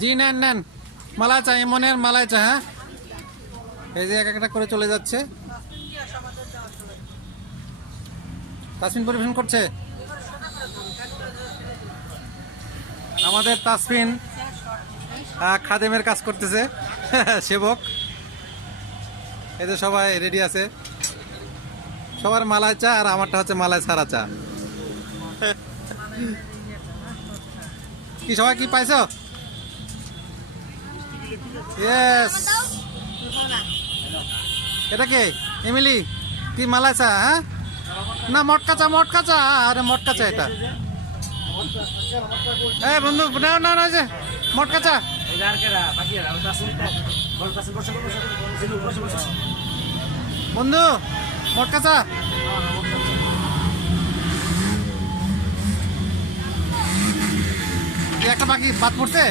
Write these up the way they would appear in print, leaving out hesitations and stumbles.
জি নেন নেন, মালাই চা, এমনের মালাই চা। হ্যাঁ, এই যে এক একটা করে চলে যাচ্ছে। তাসফিন পরিবেশন করছে। আমাদের তাসফিন খাদেমের কাজ করতেছে, সেবক। এই যে সবাই রেডি আছে, সবার মালাই চা, আর আমারটা হচ্ছে মালাই ছাড়া চা। কি সবাই কি পাইছো? ইয়েস। এটা কে এমিলি? কি মালাই চা? হ্যাঁ না, মটকা চা, মটকা চা। আরে মটকা চা এটা। এই বন্ধু নাও নাও না, যে মটকা চা। বন্ধু মটকা চা। একটা বাকি বাদ পড়ছে।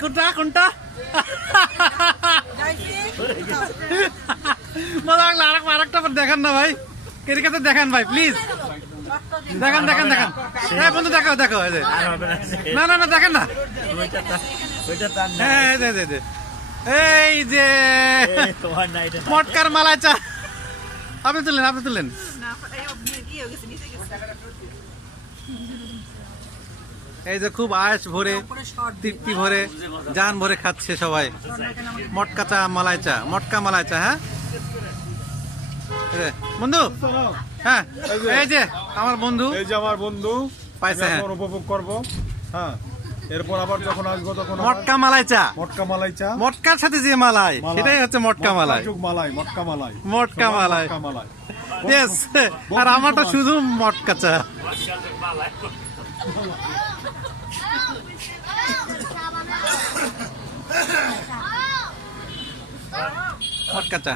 কোনটা কোনটা মজা লাগলো। আরেকটা দেখান না ভাই, ক্রিকেটে দেখান ভাই প্লিজ, দেখান দেখান দেখান। হ্যাঁ বন্ধু দেখাও দেখাও। না না না দেখেন না। হ্যাঁ এই যে মটকার মালাই চা। আপনি তুললেন, আপনি তুললেন। এই যে খুব আয়েস ভরে, তৃপ্তি ভরে, জান ভরে খাচ্ছে সবাই মটকা চা, মালাই চা, মটকা মালাই চা। হ্যাঁ বন্ধু, হ্যাঁ এই যে আমার বন্ধু, এই যে আমার বন্ধু পাইছে। হ্যাঁ উপভোগ করবো। হ্যাঁ, এরপর আবার যখন আসবো তখন মটকা মালাই চা, মটকা মালাই চা, মটকার সাথে যে মালাই, সেটাই হচ্ছে মটকা মালাই। মালাই, মটকা মালাই, মটকা মালাই। মটকা মালাই। ইয়েস। আর আমারটা শুধু মটকা চা। মটকা চা।